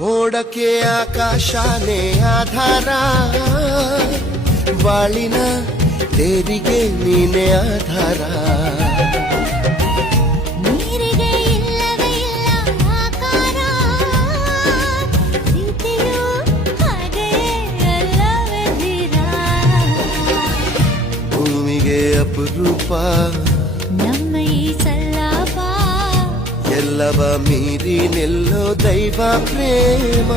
ಮೋಡಕ್ಕೆ ಆಕಾಶನೇ ಆಧಾರ, ಬಾಳಿನ ತೇರಿಗೆ ನೀನೆ ಆಧಾರ. ನೀರಿಗೆ ಇಲ್ಲವೇ ಇಲ್ಲ ಆಕಾರ, ಪ್ರೀತಿಯು ಹಾಗೆಯೇ ಅಲ್ಲವೇ ಧೀರ. ಭೂಮಿಗೆ ಅಪರೂಪ ನಮ್ಮ ಈ ಸಲ್ಲಾಪ, ಎಲ್ಲವ ಮೀರಿ ನಿಲ್ಲೋ ದೈವ ಪ್ರೇಮ.